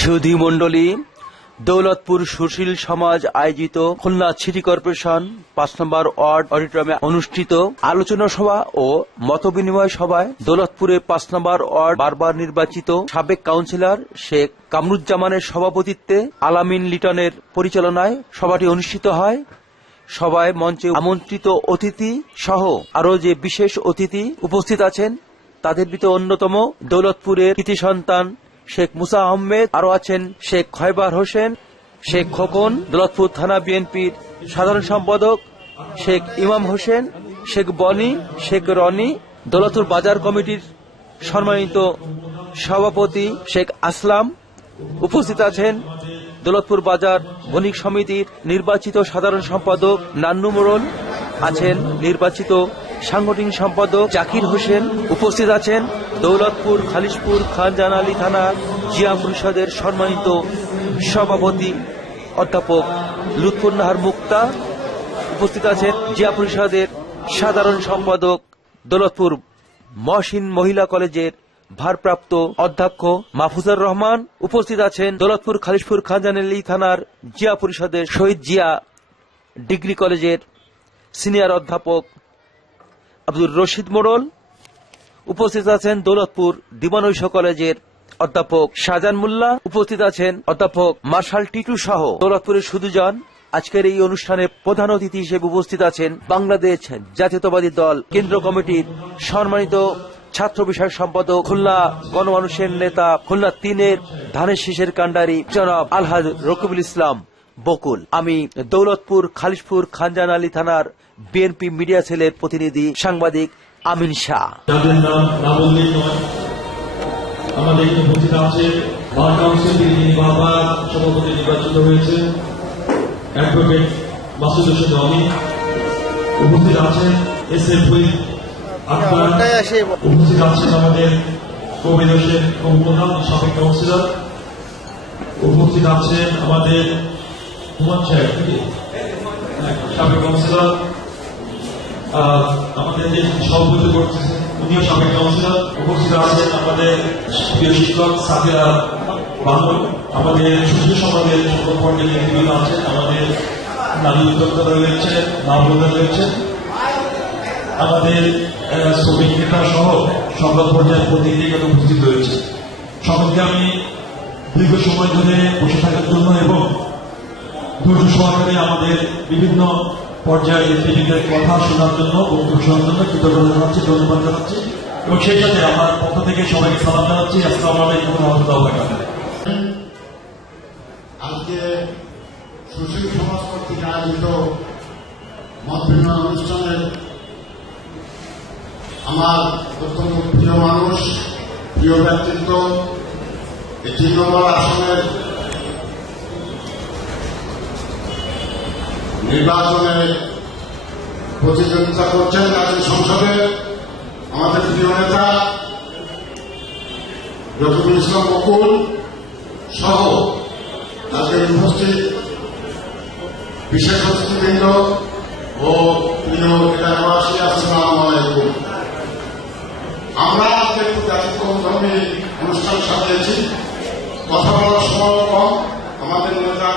সুধী মণ্ডলী, দৌলতপুর সুশীল সমাজ আয়োজিত খুলনা সিটি কর্পোরেশন ৫ নম্বর ওয়ার্ড অডিটোরিয়ামে অনুষ্ঠিত আলোচনা সভা ও মতবিনিময় সভায় দৌলতপুরে ৫ নম্বর ওয়ার্ড বারবার নির্বাচিত সাবেক কাউন্সিলর শেখ কামরুজ্জামানের সভাপতিত্বে আলামিন লিটনের পরিচালনায় সভাটি অনুষ্ঠিত হয়। সভায় মঞ্চে আমন্ত্রিত অতিথি সহ আরও যে বিশেষ অতিথি উপস্থিত আছেন তাদের ভিতরে অন্যতম দৌলতপুরের কৃতি সন্তান শেখ মুসা আহমেদ, আরো আছেন শেখ খয়বার হোসেন, শেখ খোকন, দৌলতপুর থানা বিএনপির সাধারণ সম্পাদক শেখ ইমাম হোসেন, শেখ বনি, শেখ রনি, দৌলতপুর বাজার কমিটির সম্মানিত সভাপতি শেখ আসলাম। উপস্থিত আছেন দৌলতপুর বাজার বণিক সমিতির নির্বাচিত সাধারণ সম্পাদক নান্নু মোড়ল, আছেন নির্বাচিত সাংগঠনিক সম্পাদক জাকির হোসেন। উপস্থিত আছেন দৌলতপুর খালিশপুর খানজান আলী থানা জিয়া পরিষদের সম্মানিত সভাপতি অধ্যাপক লুৎফুন নাহার মুক্তা। উপস্থিত আছেন জিয়া পরিষদের সাধারণ সম্পাদক দৌলতপুর মহসিন মহিলা কলেজের ভারপ্রাপ্ত অধ্যক্ষ মাহফুজুর রহমান। উপস্থিত আছেন দৌলতপুর খালিশপুর খানজান আলী থানার জিয়া পরিষদের শহীদ জিয়া ডিগ্রি কলেজের সিনিয়র অধ্যাপক আব্দুর রশিদ মোড়ল। উপস্থিত আছেন দৌলতপুর দিবানৈশ কলেজের অধ্যাপক শাহজাহান মোল্লা। উপস্থিত আছেন অধ্যাপক মার্শাল টিটু সহ দৌলতপুরের সুধীজন। আজকের এই অনুষ্ঠানে প্রধান অতিথি হিসেবে উপস্থিত আছেন বাংলাদেশ জাতীয়তাবাদী দল কেন্দ্র কমিটির সম্মানিত ছাত্র বিষয়ক সম্পাদক, খুলনা গণমানুষের নেতা, খুলনা ৩-এর ধানের শীষের কাণ্ডারি জনাব আলহাজ রকিবুল ইসলাম বকুল। আমি দৌলতপুর খালিশপুর খানজান আলী থানার বিএনপি মিডিয়া সেলের প্রতিনিধি সাংবাদিক আমিন শাহ। আমাদের উপস্থিত আছে বার কাউন্সিল যিনি বারবার সভাপতি নির্বাচিত হয়েছে অ্যাডভোকেট মাসুদ হোসেন রনি। উপস্থিত আছেন এস এফ আকবর। উপস্থিত আছেন আমাদের কবির হোসেন প্রধান সাবেক কাউন্সিলর। উপস্থিত আছেন আমাদের হুমান সাহেব সাবেক কাউন্সিলর। আমাদের যে সভাপতি করতেছেন উনিও সাবেক কাউন্সিলর। উপস্থিত আছেন আমাদের প্রিয় শিক্ষক সাদিয়া বাংল। আমাদের সুশীল সমাজের সংগঠনের নেতৃবৃন্দ আছেন, আমাদের নারী উদ্যোক্তারা রয়েছেন, নামবোধা রয়েছেন, আমাদের শ্রমিক নেতা সহ সংবাদ পর্যায়ের প্রতিনিধিগণ উপস্থিত রয়েছে। সকলকে আমি দীর্ঘ সময় ধরে বসে থাকার জন্য এবং ধৈর্য সহকারে আমাদের বিভিন্ন পর্যায়ে নেতৃবৃন্দের কথা শোনার জন্য, বক্তব্য শোনার জন্য কৃতজ্ঞতা জানাচ্ছি, ধন্যবাদ জানাচ্ছি এবং সেই সাথে আমার পক্ষ থেকে সবাইকে সালাম জানাচ্ছি। আসসালামু আলাইকুম ওয়া রাহমাতুল্লাহি ওয়া বারাকাতুহু। আজকে সুশীল সমাজ কর্তৃক আয়োজিত মত বিনিময় অনুষ্ঠানে আমার অত্যন্ত প্রিয় মানুষ, প্রিয় ব্যক্তিত্ব, এই ৩ নম্বর আসনের নির্বাচনে প্রতিদ্বন্দ্বিতা করছেন জাতীয় সংসদে আমাদের প্রিয় নেতা রকিবুল ইসলাম বকুল সহ আজকে উপস্থিত বিশেষ অতিথিবৃন্দ ও প্রিয় এলাকাবাসী, আসসালামু আলাইকুম। আমরা আজকে একটু ব্যতিক্রমধর্মী অনুষ্ঠান সাজিয়েছি। কথা বলার সময় কম, আমাদের নেতা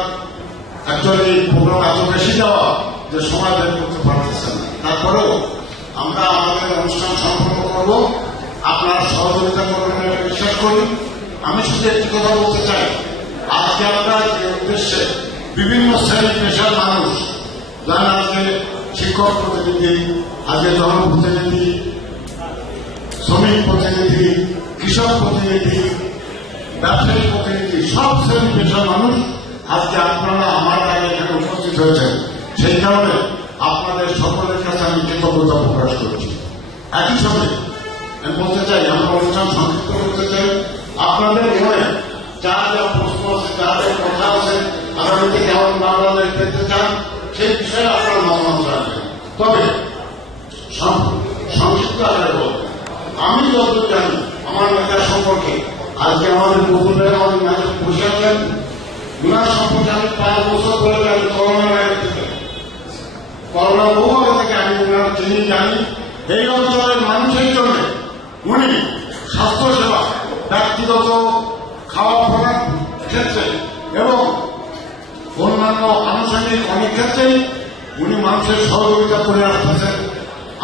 অ্যাকচুয়ালি প্রোগ্রাম এত বেশি দেওয়া যে সময় বের করতে পারতেছেন না। তারপরেও আমরা আমাদের অনুষ্ঠান সম্পন্ন করব, আপনারা সহযোগিতা করবেন বিশ্বাস করি। আমি শুধু একটি কথা বলতে চাই, আজকে আমরা যে উদ্দেশ্যে বিভিন্ন শ্রেণী পেশার মানুষ যারা আজকে শিক্ষক প্রতিনিধি, আজকে জনপ্রতিনিধি, শ্রমিক প্রতিনিধি, কৃষক প্রতিনিধি, ব্যবসায়ী প্রতিনিধি, সব শ্রেণী পেশার মানুষ আজকে আপনারা আমার আগে এখানে উপস্থিত হয়েছেন। সেই কারণে আপনাদের সকলের কাছে আমি কৃতজ্ঞতা প্রকাশ করছি। একই সঙ্গে আমি বলতে চাই, আমরা অনুষ্ঠান সংক্ষিপ্ত করতে চাই। আপনাদের মনে যা যা প্রশ্ন আছে, যা যা কথা আছে, আগামীতে কেমন বাংলাদেশ পেতে চান, সেই বিষয়ে আপনারা মতামত রাখবেন। তবে সংক্ষিপ্ত আকারে বলবেন। আমি যতটুকু জানি আমার নেতা সম্পর্কে, আজকে আমাদের বকুল ভাই আমাদের মাঝে বসে আছেন, উনার সম্পর্কে আমি 5 বছর ধরে আমি করোনা বহু আগে থেকে আমি উনার চিনি জানি। এই অঞ্চলের মানুষের জন্য উনি স্বাস্থ্য সেবা, ব্যক্তিগত খাওয়া পড়ার এবং অন্যান্য আনুষঙ্গিক অনেক ক্ষেত্রেই উনি মানুষের সহযোগিতা করে আসতেছেন।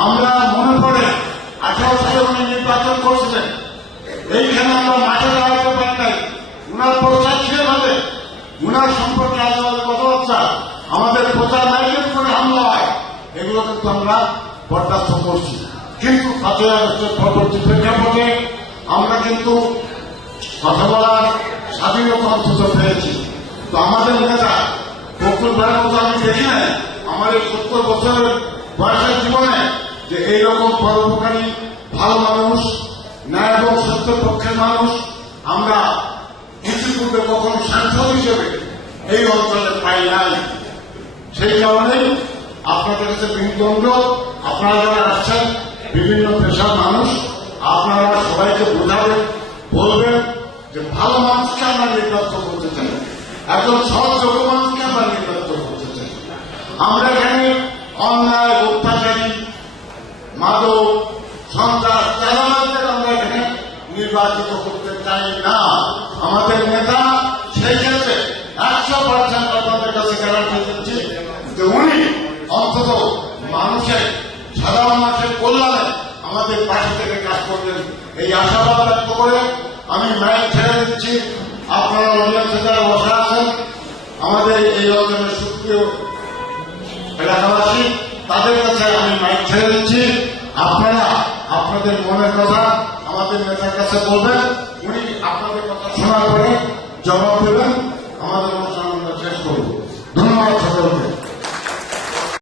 আমরা মনে পড়ে 18 সালে উনি নির্বাচন করছিলেন, এইখানে আমরা মাঠে দাঁড়াতে পারি নাই। উনার প্রচার ছিল ভাবে, উনার সম্পর্কে আজেবাজে কথাবার্তা, আমাদের প্রচার মাইকের উপরে হামলা হয়, এগুলো কিন্তু আমরা বরদাস্ত করছি। কিন্তু 5ই আগস্টের পরবর্তী প্রেক্ষাপটে আমরা কিন্তু কথা বলার স্বাধীনতা অন্তত পেয়েছি। তো আমাদের নেতা বকুল ভাইয়ের মতো আমি দেখি নাই আমার এই 70 বছরের বয়সের জীবনে যে এইরকম পরোপকারী ভালো মানুষ, ন্যায় এবং সত্যের পক্ষের মানুষ আমরা ইতিপূর্বে কখনো সাংসদ হিসেবে এই অঞ্চলে পাই নাই। সেই কারণেই আপনাদের কাছে বিনীত অনুরোধ, আপনারা যারা আসছেন বিভিন্ন পেশার মানুষ, আপনারা সবাইকে বোঝাবেন, বলবেন যে ভালো মানুষকে আমরা নির্বাচন করতে চাই, একজন সহযোগ্য মানুষকে আমরা নির্বাচন করতে চাই। আমরা এখানে অন্যায়, অত্যাচারী, মাদক, সন্ত্রাস, চাঁদাবাজদের আমরা এখানে নির্বাচিত করতে চাই না। আমাদের নেতা সেই ক্ষেত্রে 100% আপনাদের কাছে গ্যারান্টি দিচ্ছি যে উনি অন্তত মানুষের, সাধারণ মানুষের কল্যাণে আমাদের পাশে থেকে কাজ করবেন, এই আশাবাদ ব্যক্ত করে আমি মাইক ছেড়ে দিচ্ছি। আপনারা অডিয়েন্সে যারা বসে আছেন, আমাদের এই অঞ্চলের সুপ্রিয় এলাকাবাসী, তাদের কাছে আমি মাইক ছেড়ে দিচ্ছি। আপনারা আপনাদের মনের কথা আমাদের নেতার কাছে বলবেন, উনি আপনাদের কথা শোনার পরে জবাব দেবেন। আমাদের অনুষ্ঠান আমরা শেষ করব। ধন্যবাদ সকলকে।